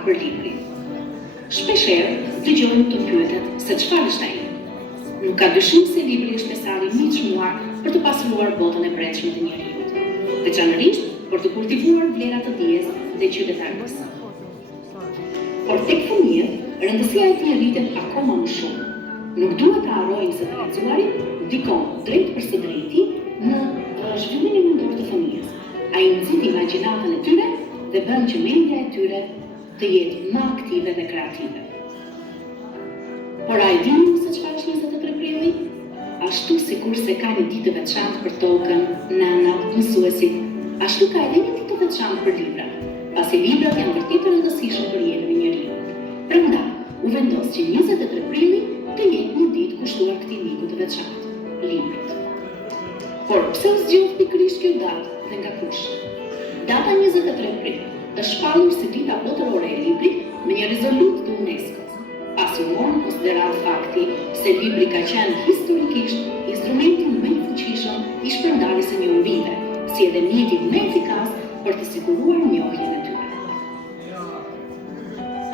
Për librin. Shpeshherë dëgjojmë të pyetet se çfarë është ai. Nuk ka dyshim se libri është mesazhi më i çmuar për të pasuruar botën e brendshme të njerëzit, veçanërisht për të kultivuar vlerat të dijes dhe qytetarisë. Por tek fëmijët, rëndësia e tij rritet akoma më shumë. Nuk duhet të harrojmë se të lexuari ndikon drejt për së drejti në zhvillimin mendor të fëmijës. Ai nxit imagjinatën e tyre dhe bën që mendja e tyre të jetë më aktive dhe kreative. Por a e dini se çfarë është 23 prilli? Ashtu sikur se ka një ditë të veçantë për tokën, nanat, mësuesit, ashtu ka edhe një ditë të veçantë për librat, pasi librat janë vërtet të rëndësishëm për jetën e njeriut. Prandaj, u vendos që 23 prilli të jetë një ditë kushtuar këtij miku të veçantë, librit. Por pse u zgjodh pikërisht kjo datë dhe nga kush? Data 23 prill është shpallur si dita botërore e librit me një rezolut të UNESCO-s, pasi u morën në konsiderat fakti se libri ka qenë historikisht instrumenti më i fuqishëm i shpërndarjes së njohurive, si edhe mjeti më efikas për të siguruar njohjen e tyre.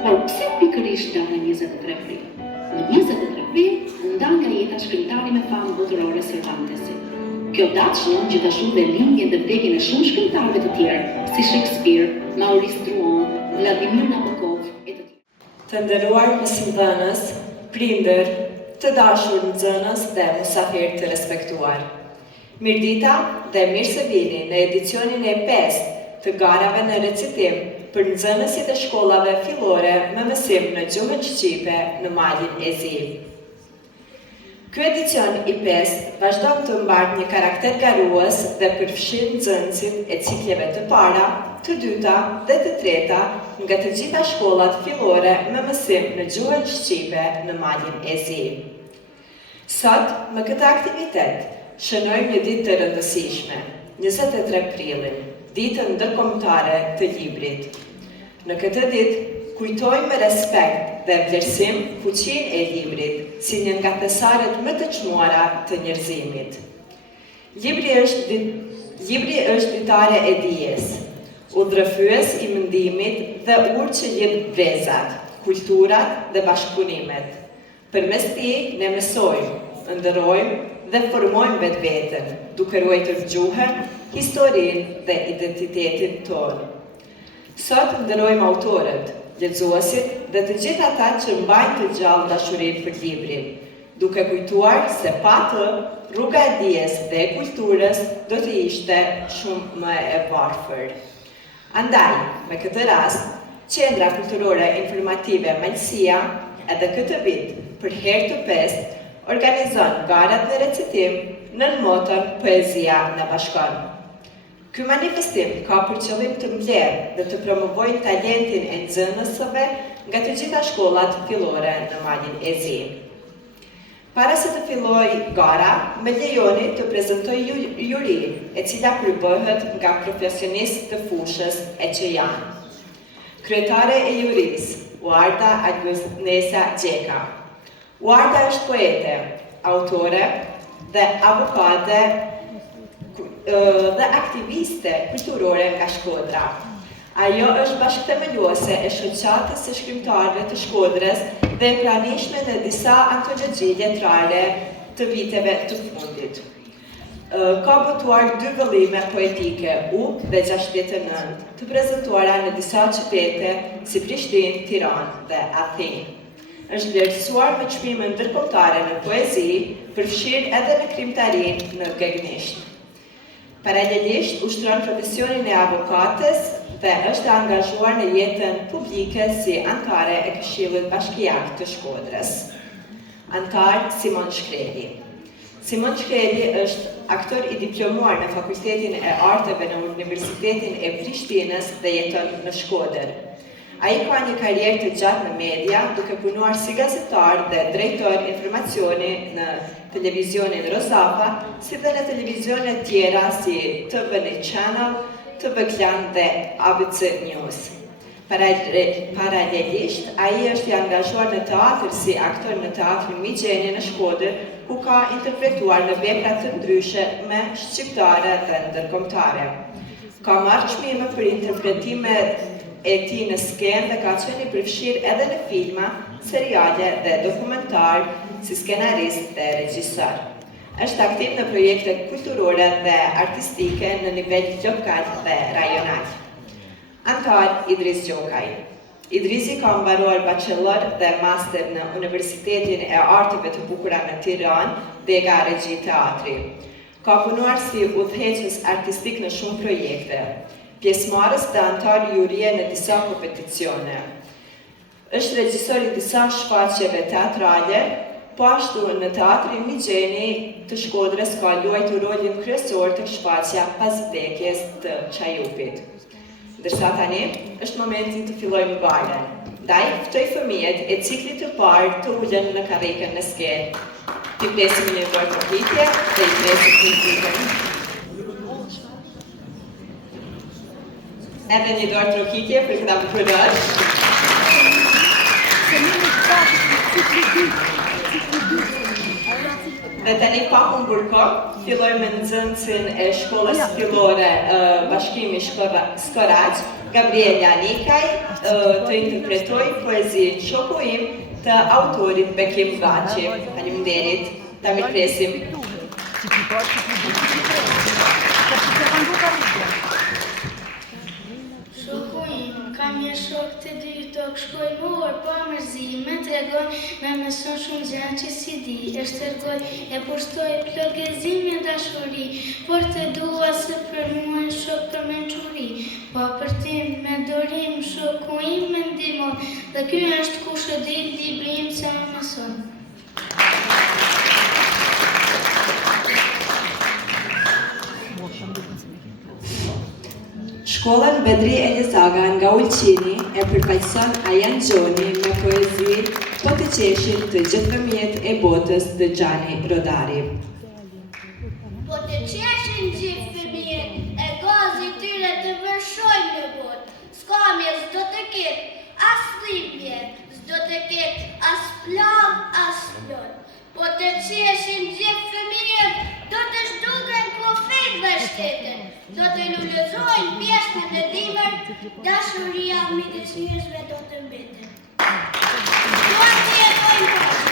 Por pse pikërisht data 23 prill? Në 23 prill ndan nga jeta shkrimtari me famë botërore Cervantesi. Kjo datë shënon gjithashtu dhe lindjen dhe vdekjen e shumë shkrimtarëve të tjerë, si Shakespeare, Maurice Druon, Vladimir Nabokov e të tjerë. Të nderuar mësimdhënës, prindër, të dashur nxënës dhe musafir të respektuar. Mirëdita dhe mirë se vini në edicionin e 5 të garave në recitim për nxënësit e shkollave fillore me mësim në gjuhën shqipe në malin e Zi. Ky edicion i 5 vazhdon të mbart një karakter garues dhe përfshin nxënësit e cikleve të para, të dyta dhe të treta nga të gjitha shkollat fillore me mësim në gjuhën shqipe në malin e Zi. Sot, me këtë aktivitet, shënojmë një ditë të rëndësishme, 23 prillin, ditën ndërkombëtare të librit. Në këtë ditë, kujtojmë me respekt dhe vlerësim fuqinë e librit si një nga thesaret më të çmuara të njerëzimit. Libri është ditare e dijes, udhërrëfyes i mendimit dhe urë që lidh brezat, kulturat dhe bashkëpunimet. Përmes tij ne mësojmë, ndërrojmë dhe formojmë vetveten, duke ruajtur gjuhën, historinë dhe identitetin tonë. Sot ndërrojmë autorët, lexuesit dhe të gjithë ata që mbajnë të gjallë dashurinë për librin, duke kujtuar se pa të, rruga e dijes dhe e kulturës do të ishte shumë më e varfër. Andaj, me këtë rast, Qendra Kulturore Informative Malësia, edhe këtë vit, për herë të 5, organizon garat në recitim nën motën Poezia na bashkon. Ky manifestim ka për qëllim të mbledhë dhe të promovojë talentin e nxënësve nga të gjitha shkollat fillore në malin e Zi. Para se të fillojë gara, më lejoni të prezantoj jurinë, e cila përbëhet nga profesionistë të fushës e që janë. Kryetare e jurisë, Uarda Agusnesa Gjeka. Uarda është poete, autore dhe avokate dhe aktiviste kulturore nga Shkodra. Ajo është bashkëthemeluese e shoqatës së shkrimtarëve të Shkodrës dhe e pranishme në disa antologji letrare të viteve të fundit. Ka botuar 2 vëllime poetike, U dhe 69, të prezantuara në disa qytete si Prishtinë, Tiranë dhe Athinë. Është vlerësuar me çmime ndërkombëtare në poezi, përfshirë edhe në krimtarinë në Gegnisht. Paralelisht ushtron profesionin e avokates dhe është angazhuar në jetën publike si antare e Këshillit Bashkiak të Shkodrës. Antar Simon Shkreli. Simon Shkreli është aktor i diplomuar në Fakultetin e Arteve në Universitetin e Prishtinës dhe jeton në Shkodër. Ai ka një karrierë të gjatë në media, duke punuar si gazetar dhe drejtor informacioni në televizionin Rozafa, si dhe në televizione tjera si TVN Channel, TV Klan dhe ABC News. Paralelisht, ai është i angazhuar në teatr si aktor në teatrin Migjeni në Shkodër, ku ka interpretuar në vepra të ndryshme shqiptare dhe ndërkombëtare. Ka marrë çmime për interpretimet e tij në skenë dhe ka qenë i përfshirë edhe në filma, seriale dhe dokumentar si skenarist dhe regjisor. Është aktiv në projekte kulturore dhe artistike në nivel lokal dhe rajonal. Antar Idris Gjokaj. Idrisi ka mbaruar bachelor dhe master në Universitetin e Arteve të Bukura në Tiranë dhe ka regji teatri. Ka punuar si udhëheqës artistik në shumë projekte, pjesëmarrës dhe antar jurie në disa kompeticione. Është regjisor i disa shfaqjeve teatrale, po ashtu në teatrin Migjeni të Shkodrës ka luajtur rolin kryesor të shfaqja pas vdekjes të Çajupit. Ndërsa tani, është momenti të fillojmë bajën. Ndaj, ftoj fëmijët e ciklit të parë të ullën në karrikën në skenë. Ti presim një dorë trokitje dhe i presim kritikën. Edhe një dorë trokitje për këta përpërër. Dhe tani pa humbur kohë, fillojmë me nxënësin e shkollës fillore Bashkimi Skoraq, Gabriela Nikaj, të interpretoj poezinë Shoku im të autorit Bekim Gaçi. Faleminderit, ta mirpresim. Shoku im, kam një shok të dy tokë, shkoj morë, pa mërzi, me tregon, me mëson shumë gjanë që si di, e shtërgoj, e pushtoj, plogezim e dashuri, por të dua se për mua e shok për mençuri, po për tim me dorim, shoku im me ndihmon, dhe ky është kush e di libri im që më mëson. Shkollën Bedri Elizaga nga Ulqini e përfaqëson Ajan Gjoni me poezi Po të qeshin të gjithë fëmijët e botës të Gjani Rodari. Po të qeshin gjithë fëmijët e gazi tyre të vërshojnë në botë, skamje s'do të ketë as dhimbje, s'do të ketë as plag, as plot. Po të qeshin gjithë fëmijët do të shduken kofet dhe shtetën, do të lullëzojnë pjesën e dimër, dashuria midis njerëzve do të mbetet. Do të jetojnë paqe.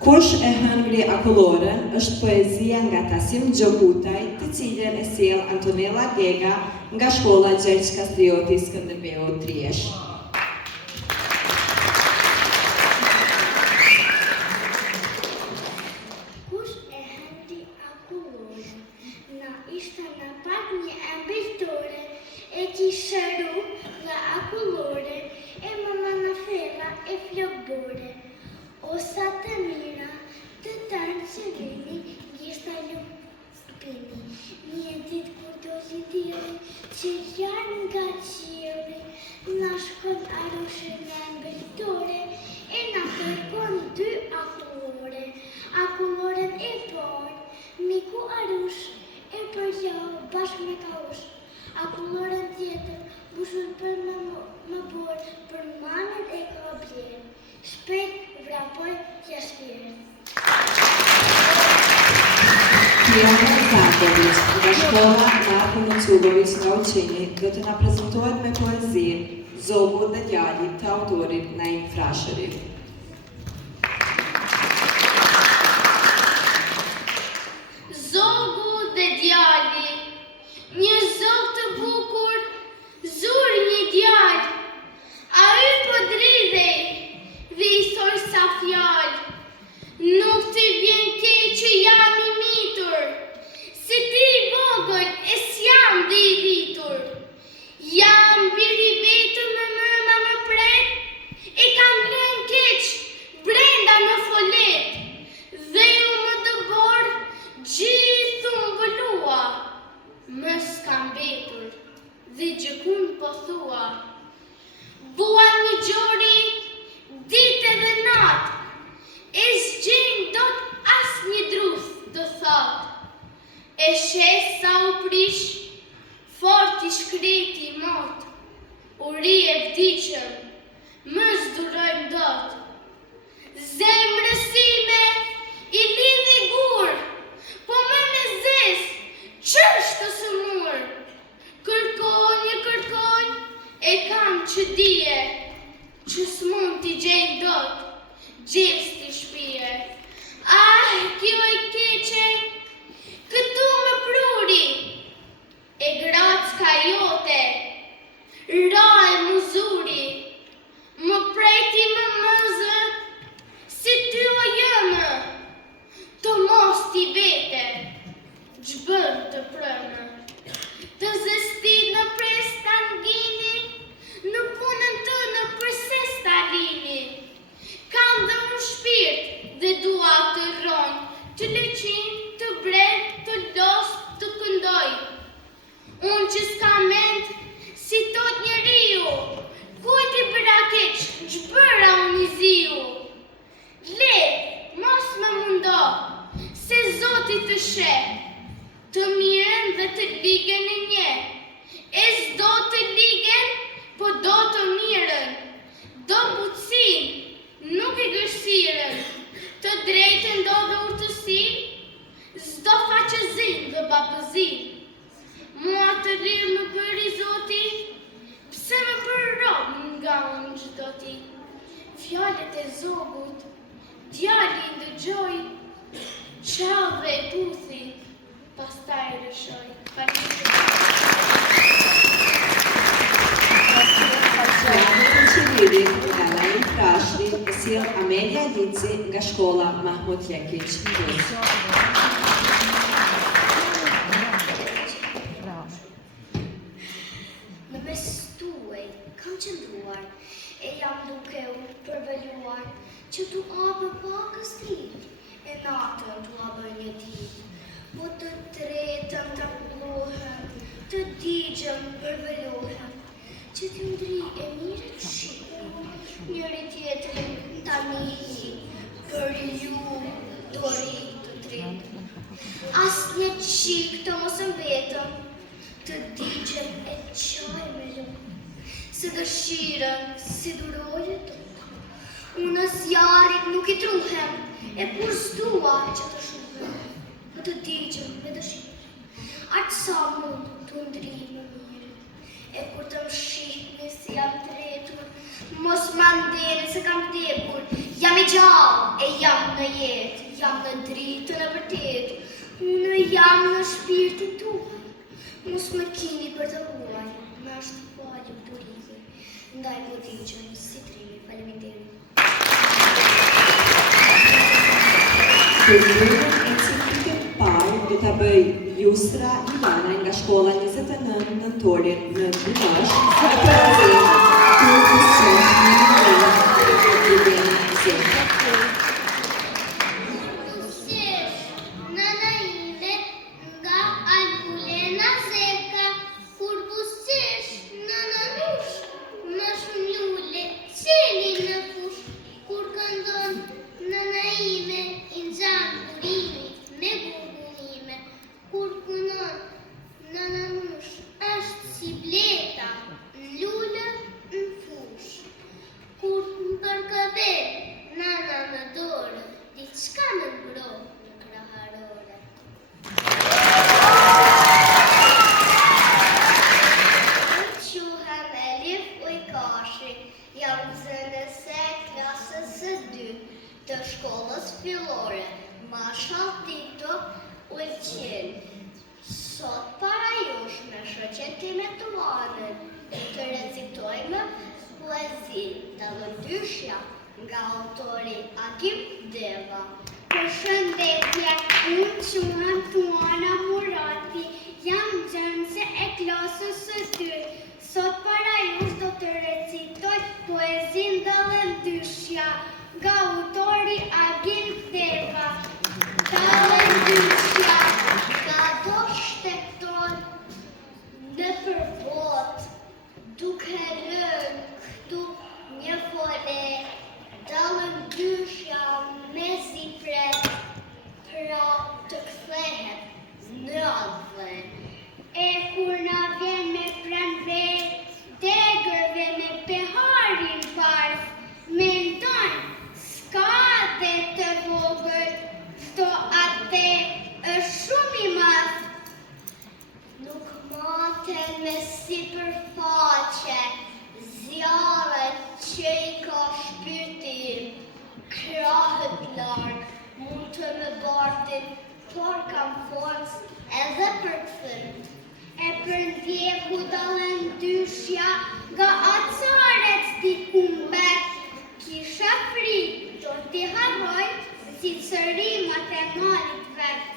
Kush e hëngri akullorën është poezia nga Tasim Gjokutaj, të cilën e sjell Antonella Gega nga shkolla Gjergj Kastrioti Skënderbeu Triesh. Kush e hëngri akullorën, na ishte në pak një embëltore, e kishëru dhe akullore, e mama në fella e flokbore. O sa të mira, të tanë që vini, gjishta lupini. Një ditë kur doli djeli, që janë nga qielli, na shkon Arushën në embëltore, e na kërkon dy akullore. Akulloren e parë, miku Arush, e përgjau bashkë me kaush. Akulloren tjetër, bushur për më borë, për manën e ka bjerë. Shpejt vrapoj Jasmir. Tijana Zakovic, nga shkolla Marko Noculovic nga Ulqini, do të na prezantohet me poezinë Zogu dhe djali të autorit Naim Frashëri. Zogu dhe djali, një zog të bukur, zur një djal, a y po dridhej, visor sa fjal, nuk t'i vjen keq që jam i mitur, si ti vogël e s'jam dhe i rritur. Jam biri vetëm me mëma më që s'mund t'i gjejnë dot, gjes t'i shpire. Kjo e keqe, këtu më pruri, e gracka jote, ra e muzuri, më prejti më mëzë, si ty o jëmë, të mos t'i vete, gjbën të prëmë, të zestit në pres t'angini, në punën të në përse stalini, kam dhe më shpirt dhe dua të ronj, të leqin, të bret, të los, të këndoj. Unë që s'ka ment, si tot njeriu, kujt i bëra keq, gjbëra unë i ziu. Le, mos më mundo, se Zoti të sheh, të mirën dhe të ligën e nje. E s'do të ligën, po do të mirën, do butësin, nuk e gërësirën, të drejtën do dhe urtësin, s'do faqëzin dhe babëzin. Mua të lirë më bëri Zoti, pse më përrob nga unë gjdo ti. Fjallet e zogut, djali ndëgjoj, qau dhe e puthi, pastaj rëshoj. Konsilierit Elaine Frashëri e sjell Amelia Lici nga shkolla Mahmut Jekić. Në mes tuaj kam qëndruar e jam duke u përveluar që tu apë pakës dritë e natën tu apë një ditë. Po të tretën të pullohem, të digjëm përvelohem, që t'ju ndri e mire të shqipë, njëri tjetërin tani për ju dori të dritë. As një qik të mos mbetëm, të digjëm e qaj me lumë, se dëshirën si durojë të. Unë zjarit nuk i truhem, e kur s'dua që të shuhem, për të digjëm me dëshirë, atë sa mund të ndri më mirë. E kur të më shihni si jam tretur, mos më ndeni se kam tepur, jam i gjallë e jam në jetë, jam në dritën e vërtetë, unë jam në shpirtin tuaj, mos më kini për të huaj, më është falju durimi, ndaj më digjën si trimi, faleminderit. Kulturën enciklikën parë do ta bëj Jusra Ivana nga shkolla 29 nëntorin në Dimash, në përëzim të kusësh në Nana ime nga Albulena Zeka, kur busqesh nana nush, më shumë lule, qeli në fush, kur këndon nana ime, i nxan burimi, me burgunime, kur punon nana nush, është si bleta, në lule, në fush, kur më përkëbel, nana në dorë, diçka në ngrot në kraharore. Quhem Elif Ujkashi, jam zënës e klasës së 2 të shkollës fillore, Mashall Tito Ulqin. Sot para jush me shoqen time Tuanën, të recitojmë poezin Dallëndyshja nga autori Agim Deva. Përshëndetje, unë quhem Tuana Murati, jam nxënëse e klasës së 2. Sot para jush do të recitoj poezin Dallëndyshja nga autori Agim Deva. Dallëndyshja, ka do shteton në përbot, duke rënë këtu një fole, Dallëndyshja me si pret, pra të kthehet në adhe. E kur na vjen me pranve, degërve me peharin parf, mendon s'ka dhe të vogël, sto atë është shumë i madh. Nuk maten me sipërfaqe, zjarret që i ka krahët larg, mund të më bartin, por kam forcë edhe për të thënë. E për ndjeku dalën dyshja, nga acaret t'i kumbet, kisha frikë, do t'i harroj, si cërimat e malit vetë,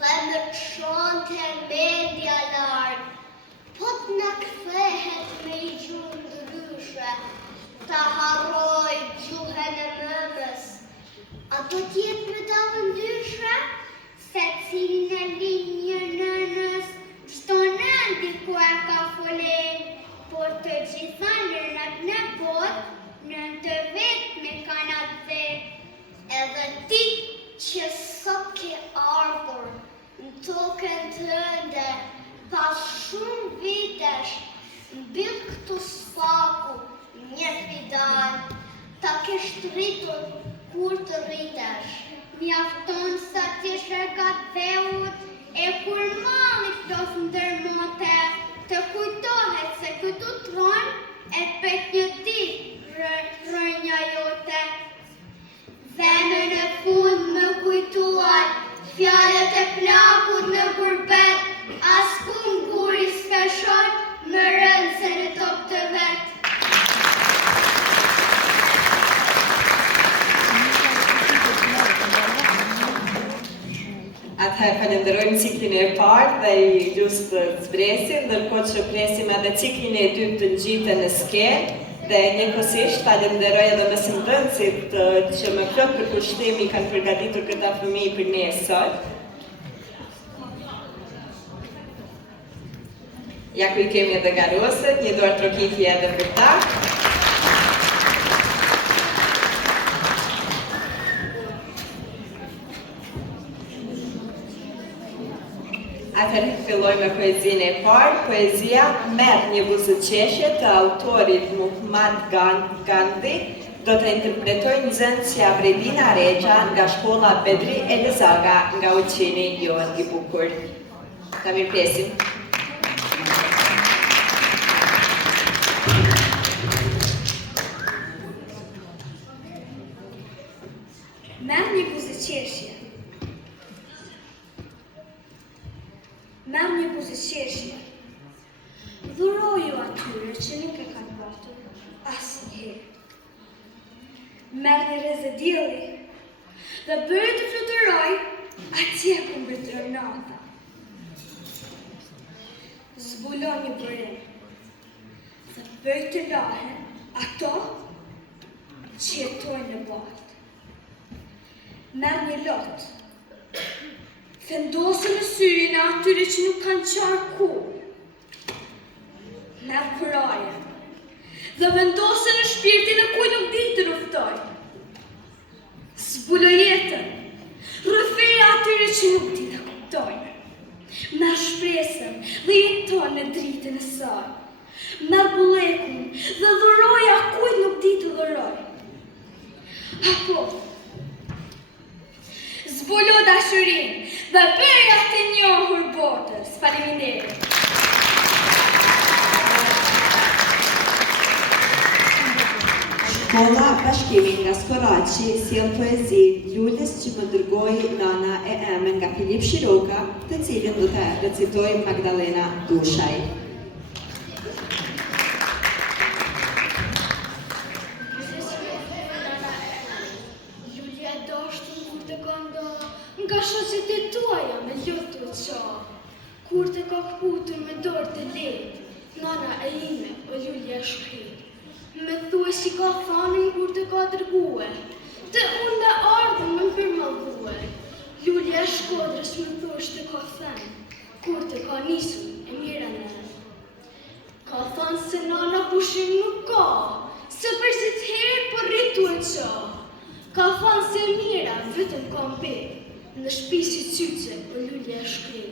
dhe më çonte mendja larg, po t'na kthehet me i gjuhë ndryshe, ta harroj gjuhën e mëmës. A do t'jetë me dalë ndryshe, se cilin e linjë nënës, çdo nën diku e ka folen, por të gjitha nënat në botë, nën të vetë me kanë atë. Edhe ti që sot ke ardhur në tokën tënde, pas shumë vitesh, mbyll këtu spaku, një fidan, ta kesh rritur kur të rritesh. Mjafton sa t'jesh rregat dheut, e kur malli flos ndërmote, të kujtohet se këtu tron, e pet një ditë rrënja jote. Dhe në fund më kujtuan, fjalët e plakut në gurbet, as kun guri s'kashon, më rënë se në top të vetë. Atëherë falenderojmë ciklin e parë dhe i lusë të zbresin, ndërkohë që presim edhe ciklin e dytë të ngjiten në skenë, dhe njëkohësisht falenderoj edhe mësimdhënësit që me plot përkushtimi kanë përgatitur këta fëmijë për ne sot. Ja ku i kemi edhe garosët, një dorë trokitje edhe për ta. Atëherë filloj me poezinë e parë. Poezia Merr një buzëqeshje të autorit Muhammad Gandhi do të interpretoj nxënësja Vredina Regja nga shkolla Bedri Elizaga nga uqini jonë i bukur. Ta mirëpresim. Merr një buzëqeshje. Merr një buzëqeshje. Dhuroju atyre që nuk e kanë patur asnjëherë. Merr një rrezë dielli dhe bëre të fluturoj atje ku mbretëron nata. Zbulo një bërim dhe bëj të lahen ato që jetojnë në baltë. Merr një lot, vendosë në syrin e atyre që nuk kanë qarë kur. Merr kuraje dhe vendosë në shpirtin e kuj nuk di të luftoj. Zbulo jetën, rrëfeja atyre që nuk di të kuptojnë. Merr shpresën dhe jeton në dritën e saj. Merr bullekun dhe dhuroja kujt nuk di të dhuroj. Apo zbulo dashurin dhe bëja të njohur botës. Faleminderit. Shkolla Bashkimi nga Skoraçi sjell poezi Lulës që më dërgoi nana e emën nga Filip Shiroka, të cilin do të recitoj Magdalena Dushaj. Lulja dashtin kur të këndo, nga shoqet e tuaja me lutu qa. Kur të ka këputur me dorë të letë, nana e ime o Lulja shkri. Me thue si ka thanin kur të ka dërgue, të unë me ardhën më përmallue. Lulja Shkodrës më thush të ka thënë, kur të ka nisur e mira në. Ka thënë se nana pushim nuk ka, se përse të herë për rritu e qa. Ka thënë se mira vetëm ka mbe, në shpi si cyce o Lulja shkri.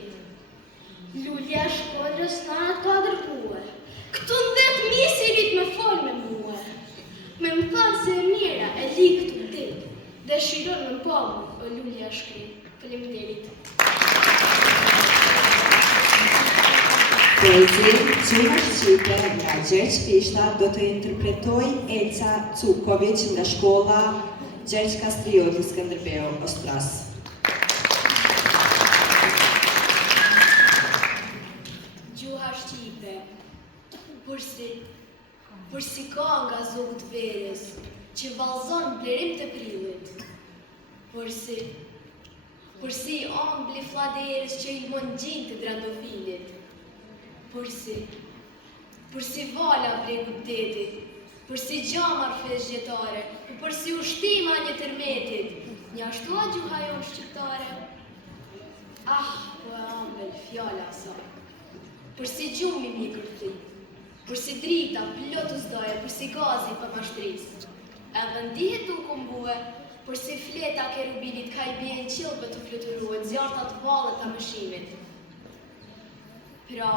Lulja Shkodrës nana ka dërgue, këtu në 10 misirit me folë me muë. Me më thënë se e mira e likë të dit, dhe shiron në pamu o Lulja shkri. Faleminderit. Poezin Cuna Shqipe nga Gjergj Pishta do të interpretoj Elca Cukovic nga shkolla Gjergj Kastrioti Skënderbeu Ostras. Gjuha shqipe, përsi ka nga zogut verës, që vallëzon blerim të prillit. Përsi ambli fladerës që i mon gjin të drandofilit. Përsi vala bregu detit, përsi gjamar fes gjetare, përsi ushtima një tërmetit. Një ashtu a gjuha jonë shqiptare? Ah, po e ambel fjalla sa. Përsi gjumi mi kërthi, përsi drita plotu zdoje, përsi gazi për mashtris. Edhe ndihet u kumbue, përsi fleta kerubinit ka i bjen qilpe të fluturuet, zjartat valet të mëshimit. Pra,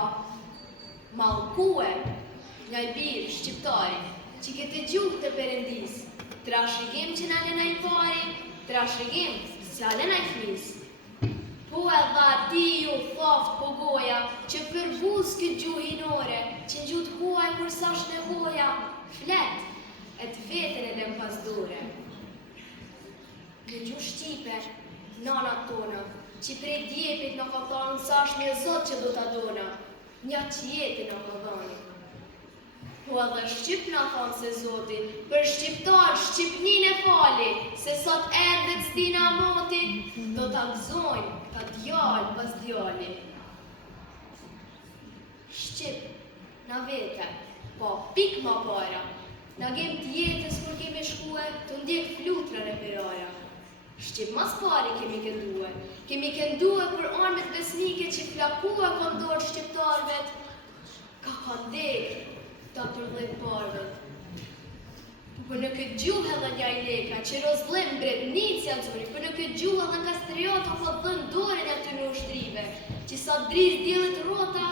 malkue, nga i birë shqiptari, që këtë gjuhë të perëndis, trashëgim që në lena i pari, trashëgim që lena i fnis. Po edhe ati ju thoft po goja, që përbuz këtë gjuhinore, që në gjutë huaj kur sash nevoja, flet, e të vetën e lem pas dore. Në gjuhë shqipe, nanat tona, që prej djepit në ka thonë sash një zot që do të dona, një që jetin në ka dhoni. Po edhe Shqip në thonë se Zotit, për shqiptar Shqipnin e fali, se sot endet s'dina motit, do t'a gëzojnë ka djallë pas djalli. Shqip, na vete, po pik ma para, na gjem t'jetës kur kemi shkue, të ndjek flutrën e pirara. Shqip mas pari kemi këndue për armet besnike që flakua këndor shqiptarvet, ka këndek, ta përdhejt parvet. Për në këtë gjuhë edhe një leka, që rozlem brednic janë zuri, për në këtë gjuhë edhe kastriota po dhënë dore një të në ushtrive, që sa driz djelet rota,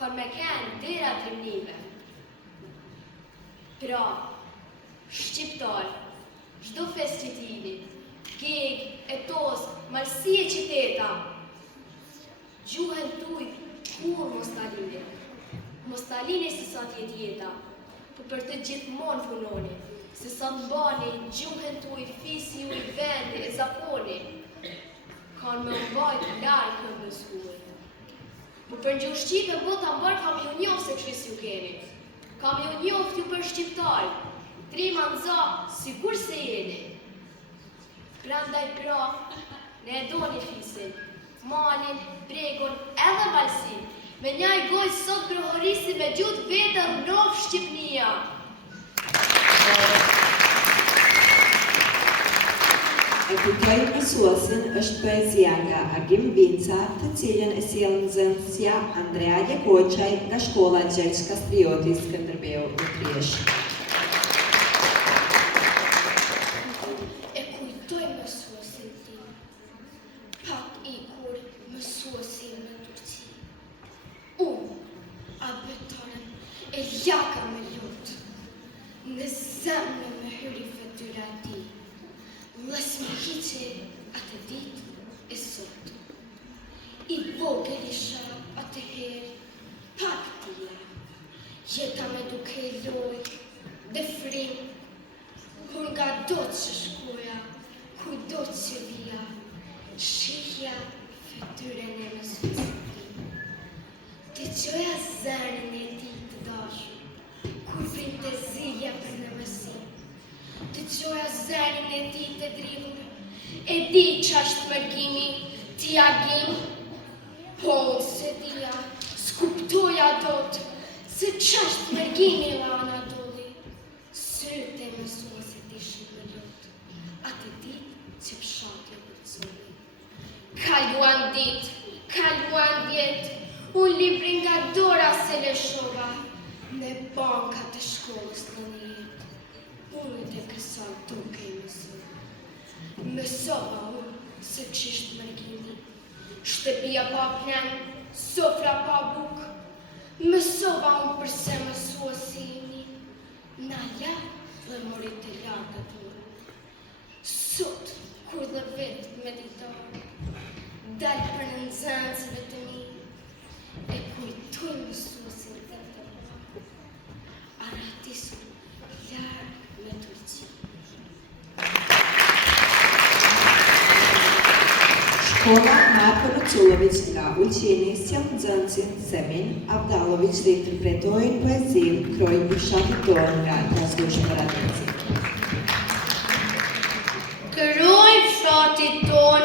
kanë me kenë dera trimnive. Pra, shqiptar, shdo fest që t'ili, keg, etos, malsi e qiteta, gjuhën tuj kur mos t'alini. Mos t'alini se sa t'jet jeta, për të gjithmonë funoni, se sa t'bani gjuhën tuj, fisi ju i vendi e zakoni, kanë me mbajt larë për në skuë. Për në gjuhë shqipe, bota mbarë kam ju njofë se këshis ju keni. Kam ju njofë ju për shqiptar, trima në za, sigur se jeni. Prandaj pra, ne e doni fisin, malin, bregon, edhe valsin, me njaj goj sot grohorisi me gjutë vetër nov Shqipnia. E kujtoj mësuesën është poezia nga Agim Vinca, të cilën e sjell nxënësja Andrea Jekoqaj nga shkolla Gjergj Kastrioti Skënderbeu në Priesh. E kujtoj mësuesin tim, pak ikur mësuesin në Turqi. Unë, abetaren, e jaka me lutë, në zemnë me hyri fëtyra ti, lës me hiqe atë dit e sot. I vogël isha atë herë, pak tila, jeta me duke loj, dhe frim, kur nga do që shkoja, ku do që vija, shihja fëtyren e mësuesin tim. Të qoja zërën e ti të dashur, kur vrim të zilja për në mësim. Të qoja zërën e ti të dridhur, e di qashtë mërgimi, ti agim, po unë se dija, s'kuptoja dot, se qashtë mërgimi lana doli, syrët e mësuesit ishin më lot, atë dit që pshatja përcoli. Kaluan dit, kaluan vjet, unë libri nga dora se leshova, në banka të shkollës në një jetë, unë të kësar duke i mësova. Mësova unë se qishtë mërgimi, shtëpia pa plen, sofra pa buk, mësova unë përse mësuesi imi, na ja dhe morit të lartë atyre. Sot, kur dhe vetë meditarë, dalë për në nxënësve të mi, e kujtoj mësuesin të të aratisë larë me Turqi. Shkolla Marko Nuculović nga Ulqini sjell nxënësin Semin Avdallović dhe interpretojnë poezinë Kroj i fshatit tonë nga Krasdushi Paradeci. Kroj fshatit ton,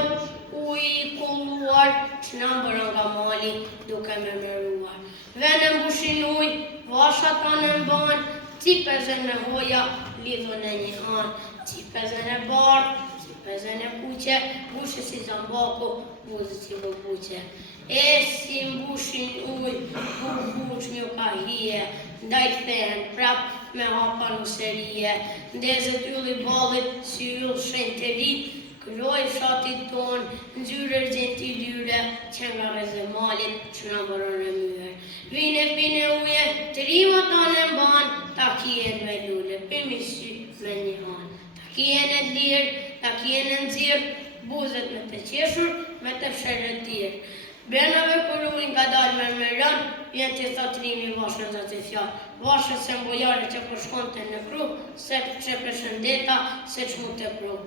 uj i kulluar, që na mbërën nga mali duke me mëruar. Vene mbushin uj, vashat kanë mban, cipezën e hoja, lidhën e një anë, cipezën e bardh, cipezën e kuqe, bushe si zambaku, buzë si vëbuqe. E si mbushin uj, buq një ka hije, ndaj kthehen prap me hapa në serije, ndezet ylli ballit si yll shenjë të ri, kroj fshatit ton, nxyrë argjenti lyre, që nga rreze malit që na mbërën e myher. Vine uje, të rima tanë mban, takien me lule, pirmi sy me një anë. Takien e lirë, takien e nxirë, buzet me të qeshur, me të fsherë tirë. Brenave kur ujnë nga dalë me mërën, vjen të thotrimi vashën zë të fjallë. Vashën se mbojare që përshkonte në kru, se që përshëndeta, se që mu të pru.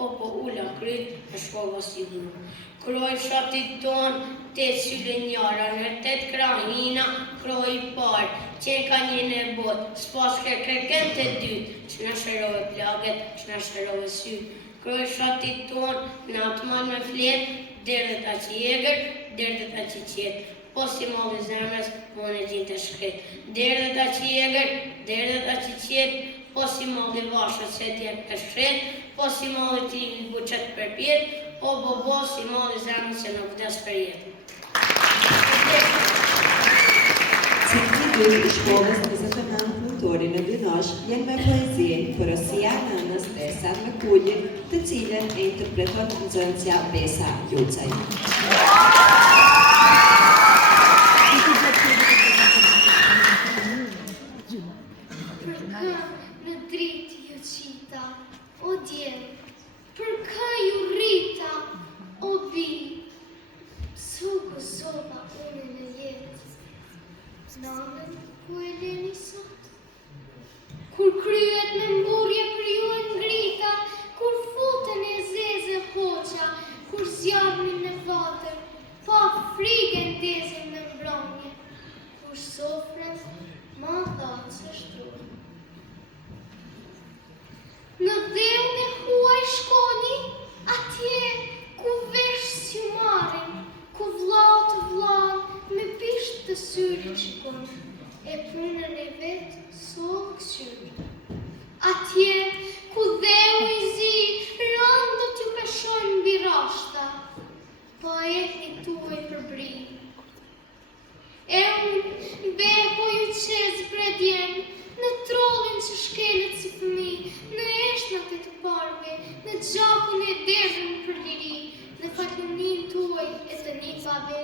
Po ula kryt, e shkova sigur. Kroj fshatit ton, 8 sylle njara, në 8 krahina, kroj parë, qenë ka një në botë, s'pas kërken të dytë, që në shërove plaget, që në shërove sytë. Kroj fshatit ton, në atman me fletë, derdhe ta që jegër, derdhe ta që qetë. Po si malli zemrës, po në gjinë të shkret. Derdhe ta që jegër, derdhe ta që qetë, po si malli vashët se t'jep për shkret, po si malli t'i në buqet për pjetë, o bo si malli zemrës se në vdes për jetë. Cikli 2 i shkollës 29 nëntori në Dynosh jenë me poezinë Porosia e nënës dhe Sa me kullin, të cilën e interpreton nxënësja Besa Jucaj. Për kë në dritë ju qita, o djemë, për kë ju rrita, o bi, su gëzova unë në jetë, nanën ku e leni sot. Kur kryet në mburje për ju e ngrita, kur futën e zeze hoqa, kur zjarmin në vatër, pa frigën dezin në mbronje, kur sofrën ma thatë së shtrujë. Në dheun e huaj shkoni, atje ku vesh s'ju marin, ku vlla të vllanë me pisht të syri shikon, e punën e vetë solë këshyri. Atje ku dheu i zi, rëndo t'ju peshojnë mbi rashta, po etni tuaj përbri. E unë beko ju qezë bredjen, në trollin që shkelet si fëmi, në eshnat e të parve, në gjakun e derdhën për liri, në fatlunin tuaj e të një pave,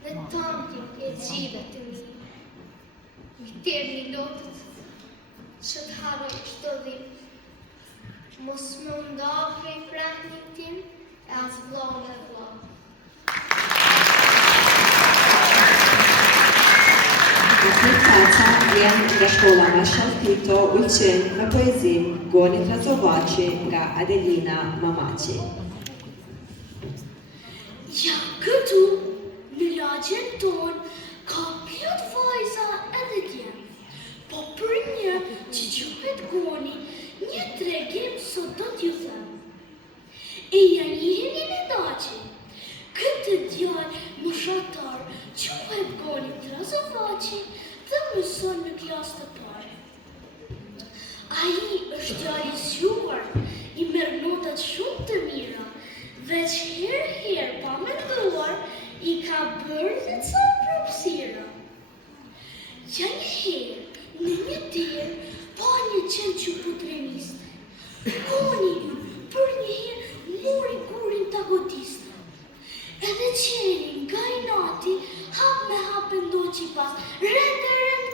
në tampin e gjive të mi. Viter një lotët, që të haroj qdo dhim, mos më ndahre i prahnin tim, e as vlau me vlau. Kaca jenë nga shkolla Marshall Tito Ulqin me poezinë Goni Trazovaci nga Adelina Mamaci. Ja këtu, në lagjen ton, ka plot vajza edhe djemë, po për një që gjuhet Goni, një tregim sot do t'ju thëmë. E ja njihni në daqin, këtë djallë moshatar gjuhet Goni Trazovaci dhe mëson në klasë të pare. Ai është djalë i zgjuar, i merr notat shumë të mira, veç herë pa menduar, i ka bërë dhe ca propsira. Ja një herë, në një derë, pa një qenë që putreniste. Goni për një herë mori gurin të godiste. Edhe qeni nga i nati, hap me hap ndoqi pas, rend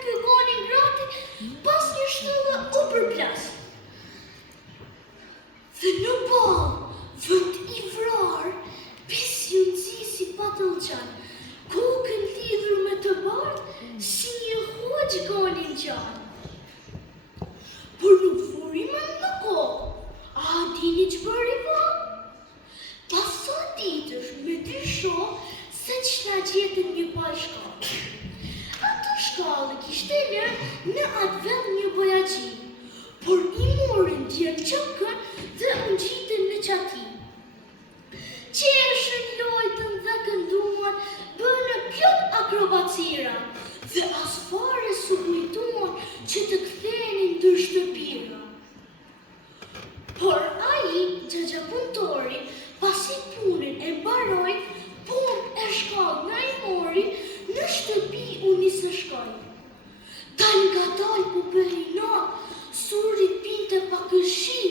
kë Goni ngrati, pas një shtullë u përplas. Dhe në ball, vënd i vrar, pis ju nëzisi patëllqan, kokën lidhur me të bardh, si një hoq Goni gjanë. Por nuk furi me në kohë, a nisë shkoj. Dal nga dal po bërinat, surit pinte pa këshi,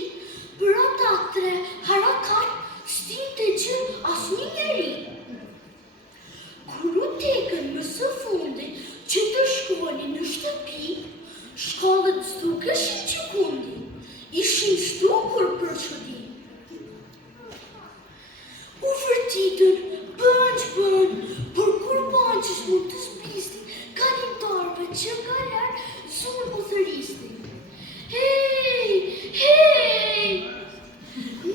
për ata 3 harakat stinte gjë as një njeri. Kur u tekën më së fundi që të shkonin në shtëpi, shkallët s'dukeshin që kundi, ishin shtukur për çudi. U vërtitën bënç, por kur banqës mund të zbristin, kalimtarve që nga lartë zonë u thëristin. Hej!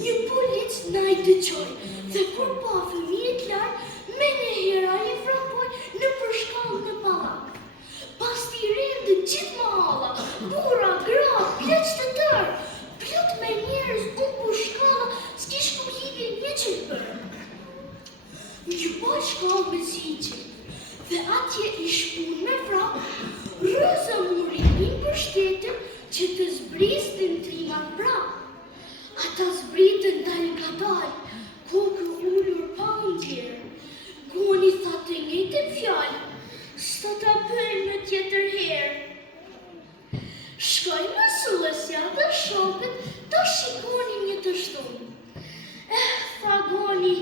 Një polic na i dëgjoj, dhe kur pa fëmijët lartë, me një hera i vrapoj në përshkallë në pallak. Pas t'i rendën gjithë mahalla, burra, gra, pleq të tërë, plot me njerëz unë për shkalla, s'kish ku hivi një qëtë bërë. Një baj shkallë me zingje, dhe atje i shpun me vrap, rëza murimin për shtetën që të zbristin triman prap. Ata zbritën dal nga dal, kokë ullur pa ndjerë. Goni tha të njëjtën fjalë, s'ta ta bëjmë në tjetër herë. Shkoj mësuesja dhe shokët ta shikonin një të shtunë. Tha Goni,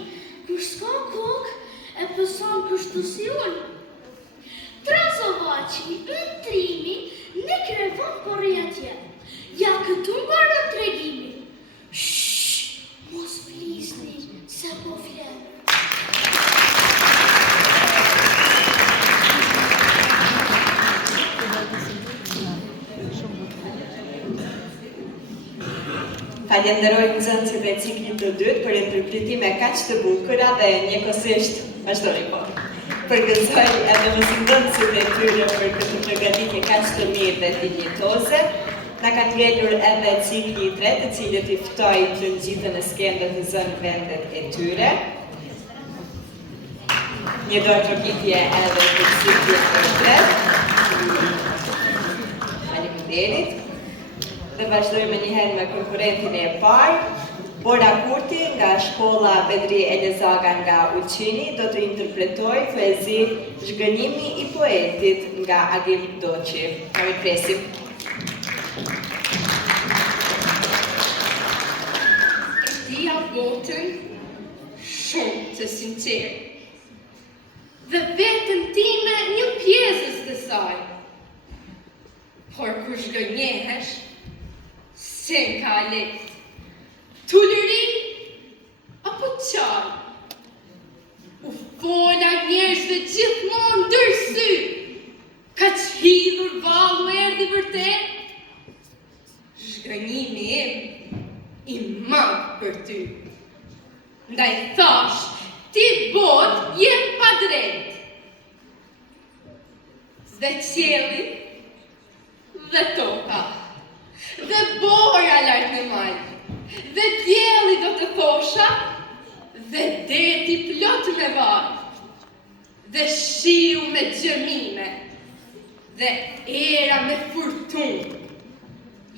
kur s'ka kokë, e pëson kështu si unë. Trazovaci, në trimi, në krevon porri atje. Ja këtu mbarën tregimi. Shhh, mos flisni, se po flenë. Falenderoj nxënësit e ciklit të dytë për interpretime kaq të bukura dhe njëkohësisht vazhdoni po. Përgëzoj edhe mësimdhënësit e tyre për këtë përgatitje kaq të mirë dhe dinjitoze. Na ka ngelur edhe cikli i tretë, i cili i ftoi të ngjitën e skendët të zënë vendet e tyre. Një dorë trokitje edhe për ciklin të tretë. Faleminderit. Dhe vazhdojmë njëherë me konkurentin e parë. Bora Kurti nga shkolla Bedri Elezaga nga Ulqini do të interpretoj poezi Zhgënjimi i poetit nga Agil Doçi. Kami presim. Dia botën shumë të sinqerë dhe vetën time një pjesës të saj. Por kur zhgënjehesh, sen ka lehtë, tulëri apo qarë. U fola njerëzve gjithmonë ndërsy, ka që hidhur vallu erdi vërtet. Zhgënjimi im i madh për ty. Ndaj thash, ti bot je pa drejt. Dhe qielli, dhe toka, dhe bora lart në mal, dhe dielli do të thosha, dhe deti plot me vaj, dhe shiu me gjëmime, dhe era me furtunë,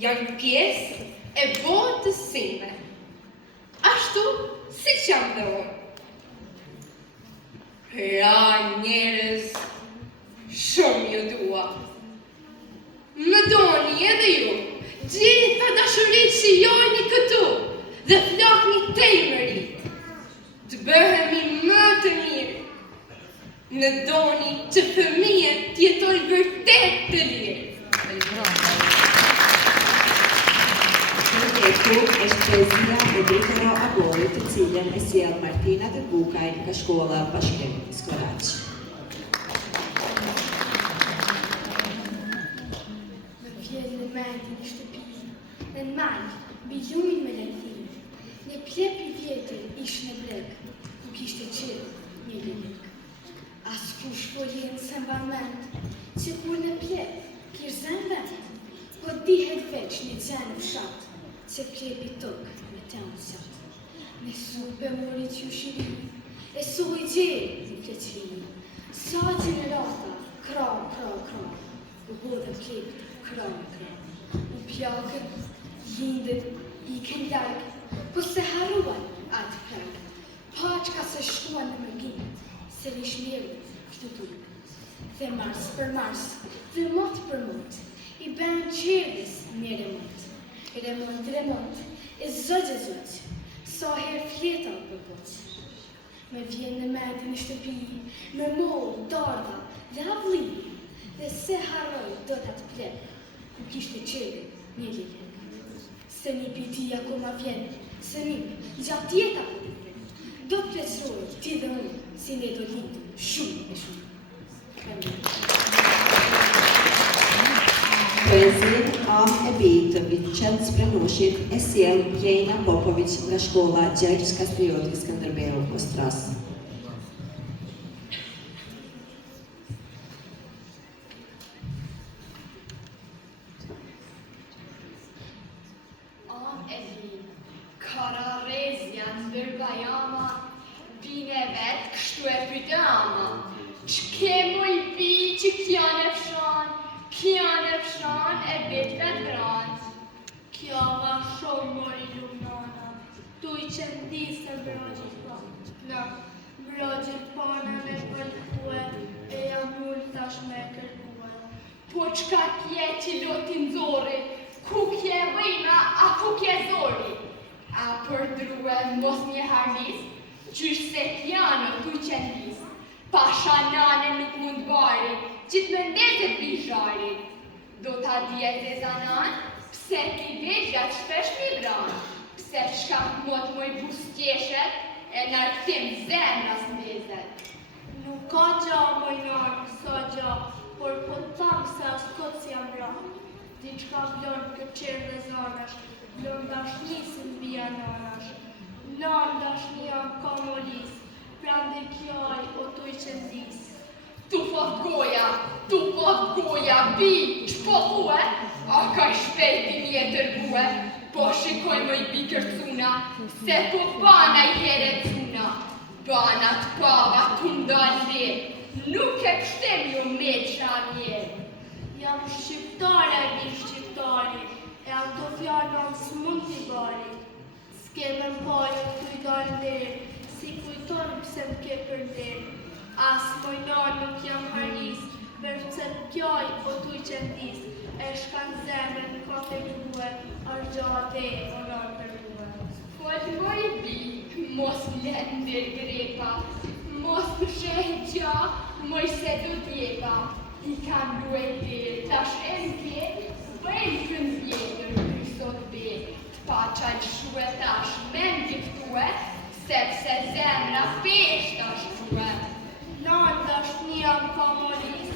janë pjesë e botës sime, ashtu si që jam dhe unë. Pra njerëz, shumë ju dua. Më doni edhe ju, gjitha dashurit që joni këtu, dhe flakni tejmërit, të bëhemi më të mirë. Në doni që fëmijët t'jetojnë vërtet të lirë. Këtu është poezia e Dritëra Agorit, të cilën e sjell Martina të Bukaj nga shkolla Bashkim Skoraq. Më vjen në mend një shtëpi, në mal, mbi lumin me lajthim. Një plep i vjetër ish në breg, nuk ishte qërë një lëlek. As kush po jenë se mban mend, që kur në plep, kirëzën vend, po dihet veç një gjenë fshat, që plepi tokë me të në sjatë. Me supe mori që u shiri, e su i gjerë në pleqërini. Sa gjenerata, kra, u bodhe plep, kra. U pjakën, lindët, i kënë larkë, po se haruan atë prakë. Pa që ka se shtuan në mërgjimët, se rish mjerë këtë turkë. dhe mars për mars, dhe mot për mot, i bën qerdis një remont. Remont, e zogj, sa herë fleta për boq. Me vjen në mendje në shtëpi, me mollë, darda dhe avli, dhe se harroj do t'atë plek, ku kishte qeli një lilek. Se një piti akoma vjen, se një gjatë jeta do të pleqëroj ti dhe unë, si ne do lindu shumë e shumë. Poezin A e B të Vicenc Prenushit e sjell Jena Popović nga shkolla Gjergj Kastrioti Skënderbeu Ostras. Kararezja ndër bajama, bine vetë kështu e pytama. Q'ke muj pi që kjane fshan e bit vetë gran. Kja va shumë mori lumnana, tu i qëndisë mbrojit pana. Mbrojit pana me përkue, e jam ullë tash me kërkue. Po qka kje që lotin zori, ku kje vina, a ku kje zori? A për drue mos një harnis, qysh se kjano tu qëndis. Pasha nane nuk mund bari, që të mëndetet bishari. Do t'a djetë e zanan, pse t'i vegjat shpesh një bran. Pse shka mot moj bustjeshet, e nërtim zemras ndezet. Nuk ka gja moj nërë, sa gja, por po t'am se as kot si jam ra. Diçka vlon këtë qërë dhe zanash, vlon dashnisën bia nanash. Nan dashnia ka molis, prande kjaj o tu i qëndis. Tu fot goja, bi, q'po thue? A ka shpejti një tërgue, po shikoj më i bi kërcuna, se po bana i here cuna. Bana t'pava t'undal dhe, nuk e pështem ju me qa njerë. Jam shqiptare, bi shqiptari, e ato fjallon s'mund t'i bari. S'keme m'pare t'u i dalë nderë, si kujton pse m'ke për nderë. As mojnar nuk jam haris, përse t'kjaj o t'u i qëndis, e shkan zemën ka të grue, argjate o nërë për grue. Fol moj bi, mos let ndër grepa, mos më sheh gja, moj se du t'jepa. I kam duhet dhe, tash e m'ke, bëjnë kën vjetër, krysot be, t'pa qaj shue tash me m'diftue, sepse zemra pesh tash shue. Nan dashnia m'ka molis,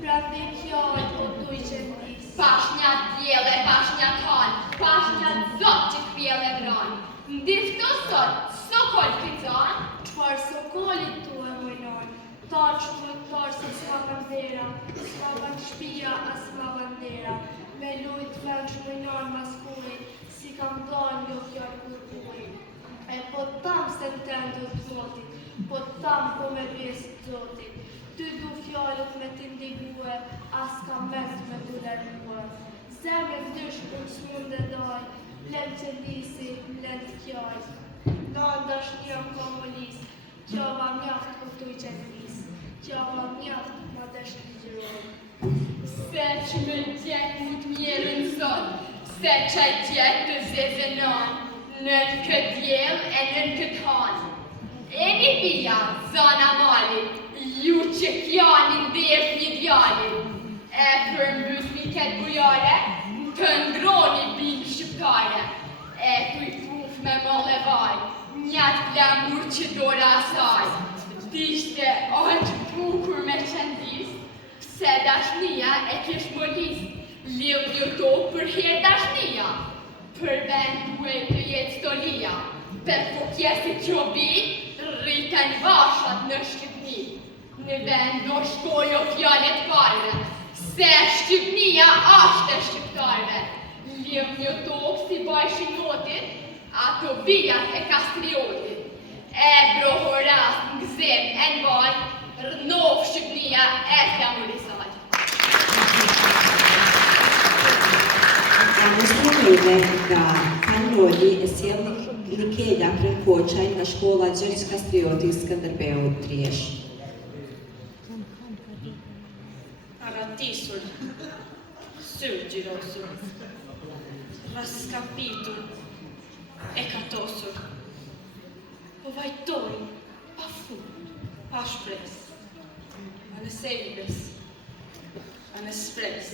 prande kjaj o t'u i qëndis. Pashnja t'djele, pashnja t'han, pashnja t'zot që t'pjele vran. Ndifto sot, sokol krizan, Qfar sokolit tu e mojnar, ta që mojtar se s'ma bandera, s'ma ban shpia a s'ma bandera. Me lujt venç mojnar mas kuj, si kam dal jo fjall kur kuj. E po tam se n'tendu t'zotit, po tam po me vjesë t'zotit. Ty du fjallet me t'indigue, as ka mes me t'u lërgue. Zemre vdysh për s'mund e daj, blen qëndisi, blen t'kjaj. Nan dashnia m'ka molis, qava mjaft o t'u i qëndis. Qava mjaft ma desh t'i gjëroj. se që me t'jetë mu t'mjerën sot, se qaj t'jetë të zezënan, nën këtë djel e nën këtë hanë. E një pia, zana mali, ju që kjani ndesh një djali. E për mbysmi këtë bujare, të ndroni bikë shqiptare. E tu i puf me molle vaj, njatë flamur që dora asaj. Dishte aqë bukur me qëndis, pse dashnia e kish molis. Liu një tokë për her dashnia, për vend duhe të jetë stolia. Per fokjesit që bi, rriten vashat në Shqipni. Në vend do shkojo fjallet parve, se Shqipnia ashte shqiptarve. Liu një tokë si bajshin notit, ato bijat e Kastriotit. E brohoras në gzim e në vaj, rënov Shqipnia e flamurisaj. Amëstoneve nga Kanroli e sjell Nikela Premkoçaj nga shkolla Gjergj Kastrioti Skënderbeu Triesh. syrë gjirosur, raskapitur, e katosur, po vajtoj, pa fund, pa shpres, anë sejbes, anë spres,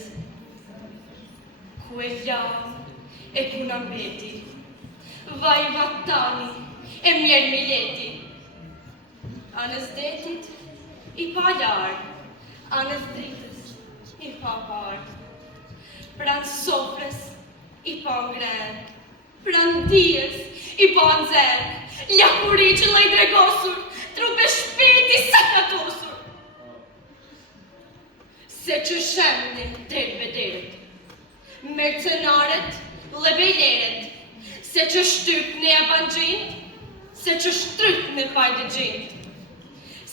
ku e jam, e puna mbeti, vaj vatani, e mjerë mileti, anës detit, i pa jarë, anës dritës, i pa parë, pranë sofrës, i pa ngrenë, pranë dijes, i pa nxerë, lakuri që laj dregosur, trupe shpeti sa katosur. Se që shemni derë bederët, mercenaret, lebejleret, se që shtyp në jabangjint, se që shtryt në pajtë gjint,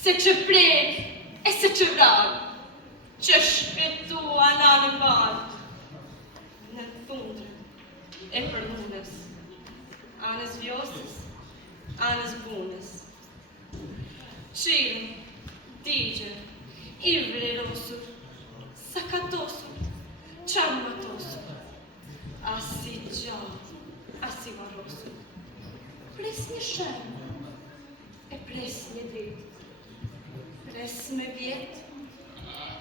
se që prek, e se që vrarë, që shpetua në varë, në thundrë e përmunës, anës vjosës, anës bunës, qirë, digër, i vrerosur, sakatosur, qamatosur, asi gjatë, asi varosur, pres një shemë, e pres një dritë, pres me vjetë,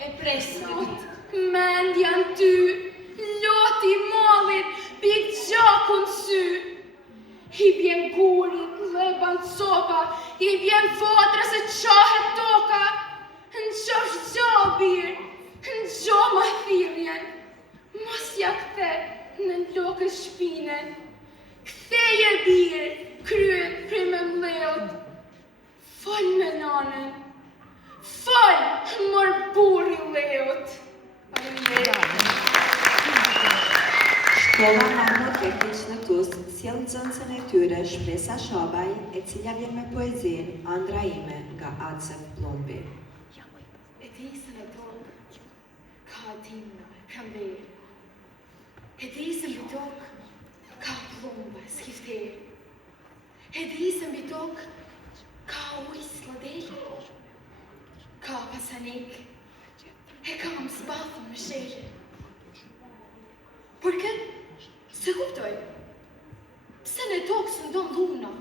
e pres me vitë. Mendjan ty, loti mallit, pik gjakun sy. I bjen gurit, leban copa, i bjen fotra se qahet toka. Në qash gjabir, në gjo ma thirjen, mos ja kthe në lokën shpinen. Ktheje birë, kryet prime mleot, fol me nanën, fol mor buri leot. Shkolla Arno-Tekniç në Tuz sjell nxënësen e tyre Shpresa Shabaj, e cila vjen me poezinë Andra ime nga Acef Plumbi. E disën e tokë, ka dimna, ka mberë. E disën bi tokë, ka plumba, skifterë. E disën bi tokë, ka ujë slodele. Ka pasanik, e kam zbathën më shere. Por këtë, se kuptoj, pse në tokë së ndonë dhuna,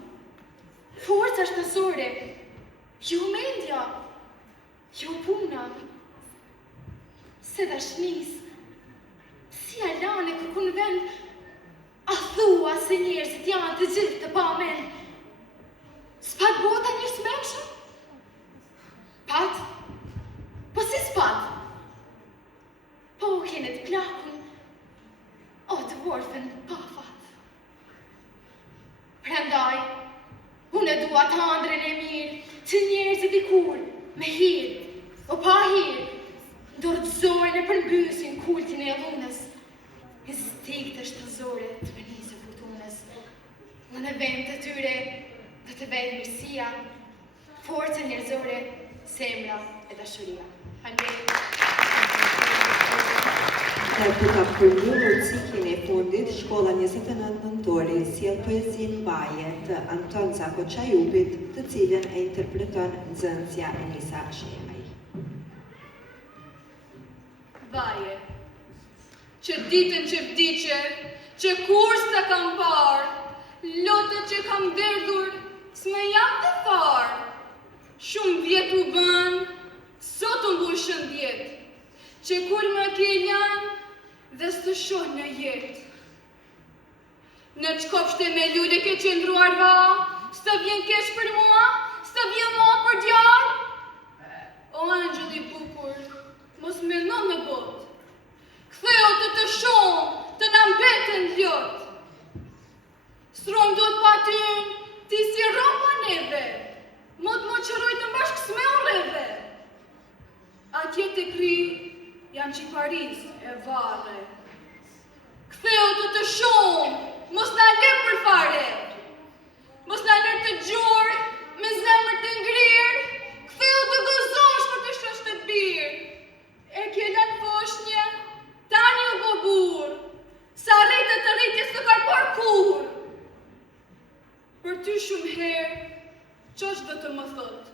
forca shtazore, jo mendja, jo puna, se dashnis, si alane kërkun vend, a thua se njerëzit janë të gjithë të pa men. S'pat bota njërës mensha? Pat? Po si s'pat? Po u kene të plakun, o të vorfen pa fat. Prandaj, unë e dua të andren e mirë, që njerëzit i kur, me hirë, o pa hirë, dorëzojnë e përmbysin kultin e lunës, e stik të shtazore të venisë futunës. Në në vend të tyre, dhe të vetë mirësia, forca njerëzore, semra e dashuria. Dhe për ta përmbyllur ciklin e fundit, Shkolla 29 Nëntori sjell poezinë Vaje të Anton Zako Çajupit, të cilën e interpreton nxënësja Enisa Shemaj. Vaje, që ditën që vdiqe, që kur s'ta kam parë, lotët që kam derdhur, s'me jam të farë. Shumë vjet u bën, sot u mbushën 10, që kur më kjeljan dhe s'të shoh në jetë. Në qkopshte me lule ke qëndruar va, s'të vjen kesh për mua, s'të vjen mua për djarë. O angjëll i bukur, mos menon me botë, ktheo të shohë, të na mbeten ljotë. S'rojmë do të patyn, ti si ropa neve, mot më qëroj të bashkë s'me oreve. Atje të kry, janë që Paris e varre. Ktheo të shohë, mos na le për fare. Mos na le të gjurë, me zemër të ngrirë, ktheo të gëzosh për të shosh të birë. E kjelan foshnje, tani u bobur, sa rritë të rritjes të karpar kur. Për ty shumë herë, qosh do të më thot,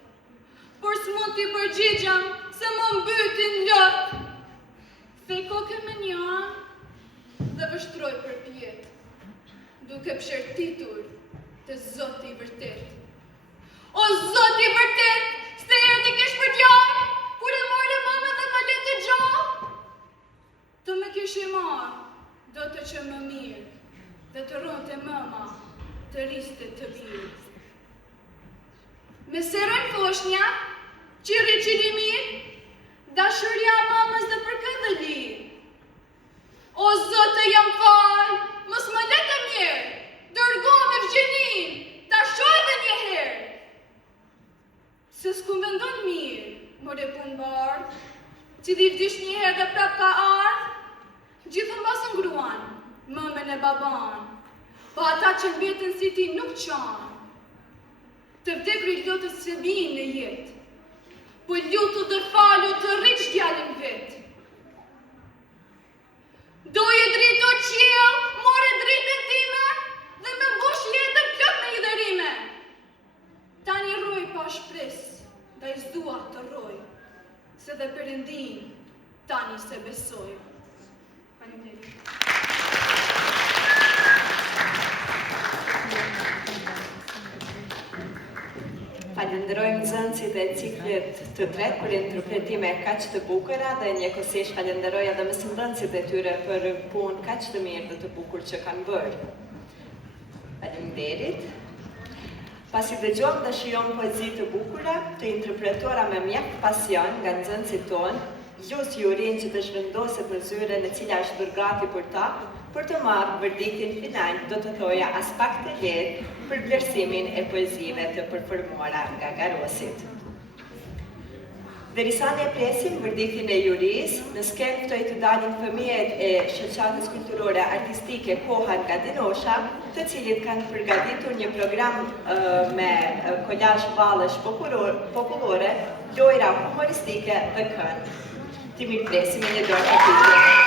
por s'mund t'i përgjigjam se më mbytin lot. Thej koke me njanë, dhe vështroj përpjet, duke pëshërtitur të Zoti i vërtet. O Zoti i vërtet, s'te erdhi kish për djarë, kur e morë mama dhe më letë të gjallë? Të me kish i marë, do të që më mirë, dhe të rronë të mama, të riste të mirë. Me serën foshnja, qiri qiri mirë, dashurja mamës dhe për këtë lirë. O Zotë jam falë, mos më letë mirë, dërgo me vgjenin, ta shoj dhe një herë. Se s'ku vendon mirë, more pun bardë, cili vdish një herë dhe prap ka ardhë, gjithë mbasën gruan, mëmen e baban, pa ata që mbetën si ti nuk qanë. Të vdekri lotës se vinë në jetë, po lutu dhe falu të rriq djalin vetë. Doje dritë o qiell, more dritën time, dhe me mbush jetën plot me idherime. Tani rroj pa shpres, da i zdua të rroj, se dhe Perëndin tani se besoj. Faleminderit. Falenderojmë nxënësit e ciklit të tretë për interpretime kaq të bukura dhe njëkohësisht falenderoj edhe mësimdhënësit e tyre për punë kaq të mirë dhe të bukur që kanë bërë. Faleminderit. Pasi dëgjojmë dhe shijojmë poezi të bukura, të interpretuara me mjaft pasion nga nxënësit tonë, ju si urin që të zhvendoset në zyren e cila është bërë gati për ta, për të marrë verdiktin final, do të thoja as pak të lehtë për vlerësimin e poezive të përformuara nga Garosit. Derisa ne presim verdiktin e jurisë, në skenë ftoj të dalin fëmijët e shoqatës kulturore artistike Koha nga Dinosha, të cilit kanë përgatitur një program me kolazh vallësh popullore, lojra humoristike dhe këngë. Ti mirë presim e një dorë patitje.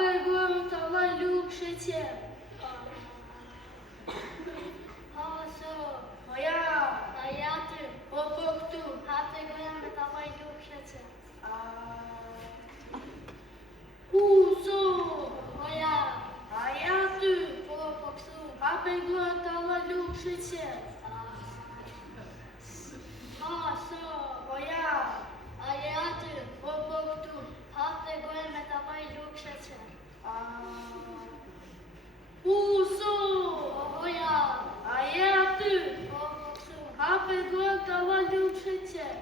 Hape gurën të vaj luk sheqer. Haso, hoja, aja ty, po këtu. Hape gurën me të vaj luk sheqer. Huso, hoja, aja ty, po këtu. Hape gurën të vaj luk sheqer. Haso, hoja, aja ty, po këtu. Hape gurën me të vaj luk sheqer. Huso, hoja, aja ty, po këtu. Hape gurën të vaj luk sheqer.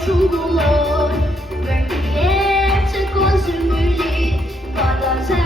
Shumë gullor, për t'i jetë që konë zë mëri, pa ta zë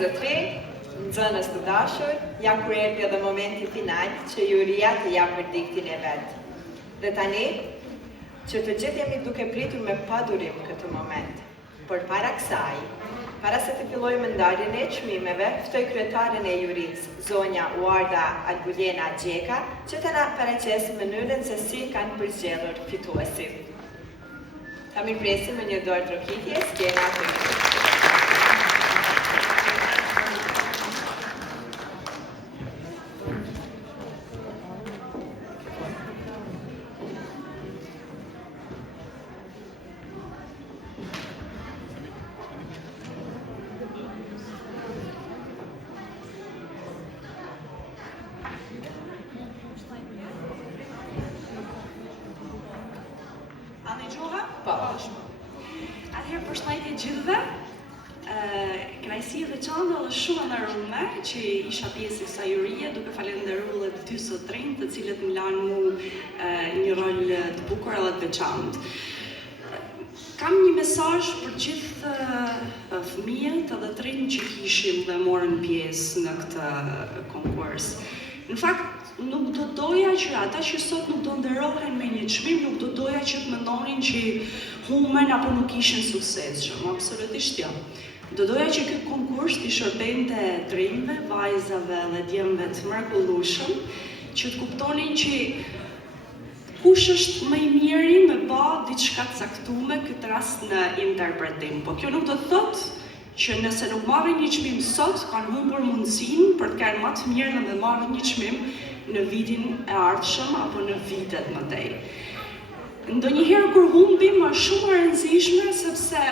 zotëri, nxënës të dashur, ja kur erdhi edhe momenti final që juria të jap verdiktin e vet. Dhe tani, që të gjithë jemi duke pritur me padurim këtë moment, por para kësaj, para se të fillojmë ndarjen e çmimeve, ftoj kryetaren e jurisë, zonja Uarda Albulena Gjeka, që të na paraqesë mënyrën se si kanë përzgjedhur fituesit. Ta mirëpresim me një dorë trokitje, skena të Atëherë përshëndetje gjithëve. Kënaqësi e veçantë dhe shumë e nderuar që isha pjesë e kësaj jurie, duke falendëruar edhe dy sotrinj, të cilët më lanë mu një rol të bukur edhe të veçantë. Kam një mesazh për gjithë fëmijët edhe të rinj që kishin dhe morën pjesë në këtë konkurs. Në fakt, nuk do doja që ata që sot nuk do nderohen me një çmim, nuk do doja që të mendonin që humen apo nuk ishin suksesshëm, absolutisht jo. Do doja që ky konkurs të shërbente të rinjve, vajzave dhe djemve të mrekullueshëm, që të kuptonin që kush është më i miri me bë diçka të caktuar, këtë rast në interpretim. Po kjo nuk do të thotë që nëse nuk marrin një çmim sot, kanë humbur mundësinë për të qenë më të mirë dhe të marrin një çmim në vitin e ardhshëm apo në vitet më tej. Ndonjëherë kur humbim është shumë e rëndësishme sepse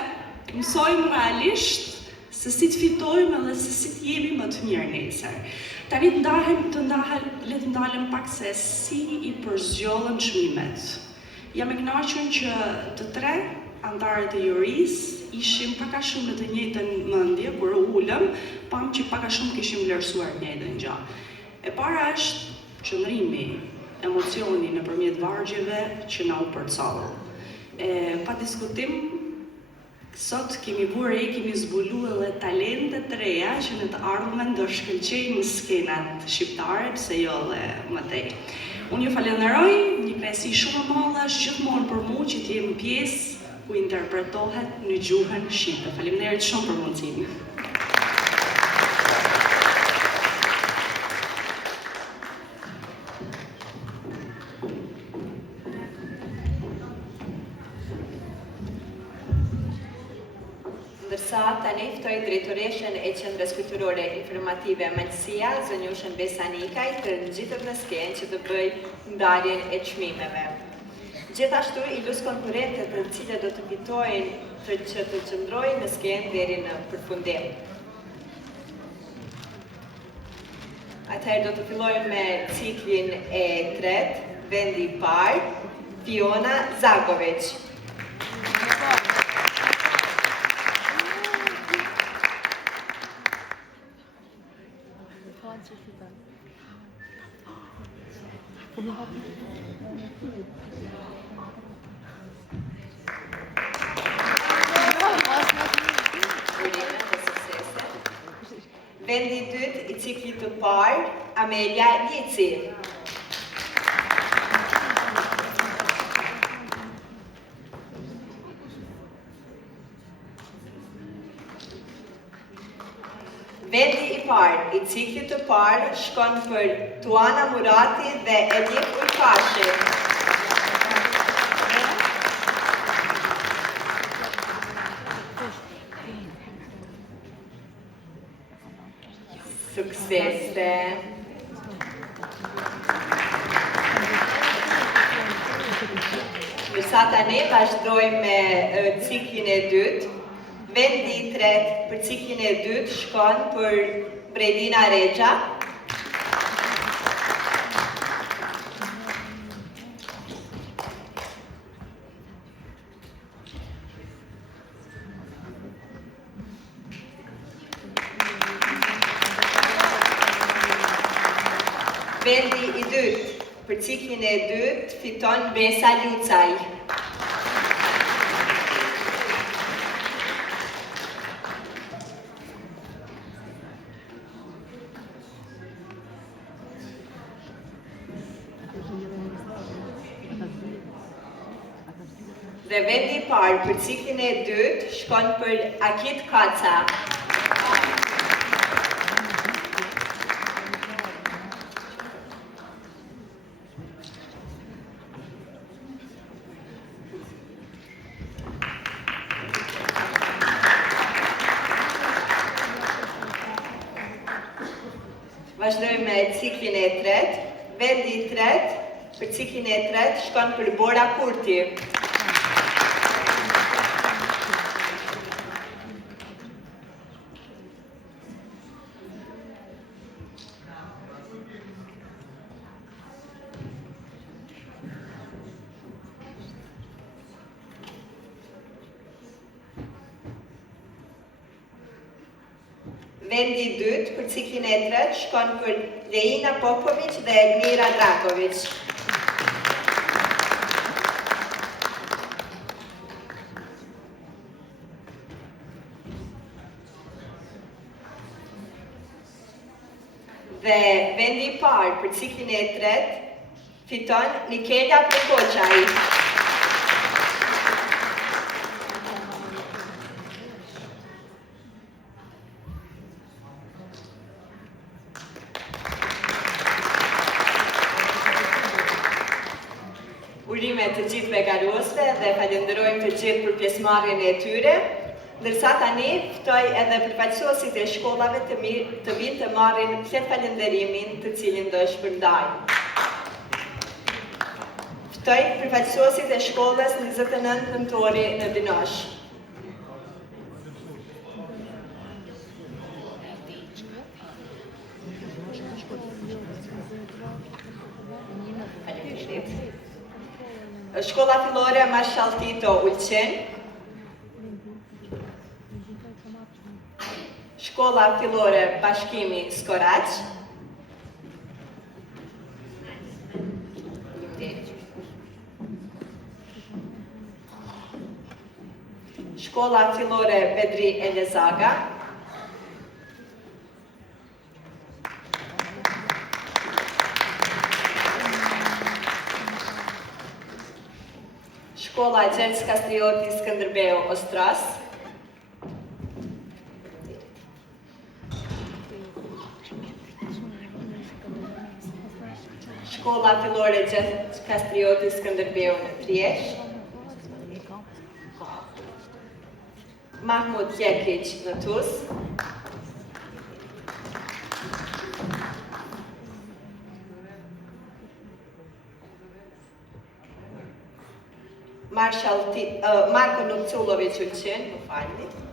mësojmë realisht se si të fitojmë dhe se si të jemi më të mirë nesër. Tani le të ndalem pak se si i përzgjollën çmimet. Jam e kënaqur që të tre antarët e jurisë ishim pak a shumë në të njëjtën mendje kur u ulëm, pam që pak a shumë kishim vlerësuar të njëjtën gjë. E para është qëndrimi, emocioni nëpërmjet vargjeve që na u përcoll. Pa diskutim, sot kemi zbuluar edhe talente të reja që në të ardhmen do shkëlqejnë skenat shqiptare, pse jo dhe më tej. Unë ju falenderoj, një kënaqësi shumë e madhe është gjithmonë për mua që të jem pjesë ku interpretohet në gjuhën shqipe. Faleminderit shumë për mundësinë. Ndërsa tani ftoj drejtoreshën e Qendrës Kulturore Informative Malësia, zonjushën Besanikaj, të ngjitet në skenë që të bëjë ndarjen e çmimeve. Gjithashtu i lus konkurrentët të cilët do të fitojnë që të qëndrojnë në skenë deri në përfundim. Atëherë do të fillojmë me ciklin e tretë, vendi i parë, Fiona Zagović. Vendi i dytë i ciklit të parë, Amelia Lici. Vendi i parë i ciklit të parë shkon për Tuana Murati dhe Elif Ulfashi. Suksese! Ndërsa tani vazhdojmë me ciklin e dytë. Vendi i tretë për ciklin e dytë shkon për Bredina Rexha. Vendi i dytë për ciklin e dytë fiton Besa Lucaj. Dhe vendi I parë për ciklin e dytë shkon për Akit Kaca. Vazhdojmë me ciklin e tretë. Vendi I tretë për ciklin e tretë shkon për Bora Kurti. Vendi I dytë për ciklin e tretë shkon për Leina Popović dhe Elmira Draković. Dhe vendi I parë për ciklin e tretë fiton Nikela Prekoçaj. Urime të gjithëve garuesve dhe falenderojmë të gjithë për pjesëmarrjen e tyre, ndërsa tani ftoj edhe përfaqësuesit e shkollave të vinë të marrin flet falenderimin të cilin do e shpërndajnë. Ftoj përfaqësuesit e shkollës 29 nëntori në Binosh. Shkolla fillore Marshall Tito Ulqen. Shkolla fillore Bashkimi Skoraq. Shkolla fillore Bedri Elezaga. Shkolla Gjergj Kastrioti Skënderbeu Ostras. Shkolla fillore Gjergj Kastrioti Skënderbeu në Priesh. Mahmud Jekić në Tuz. Marko Nukculović Ulqen, më falni.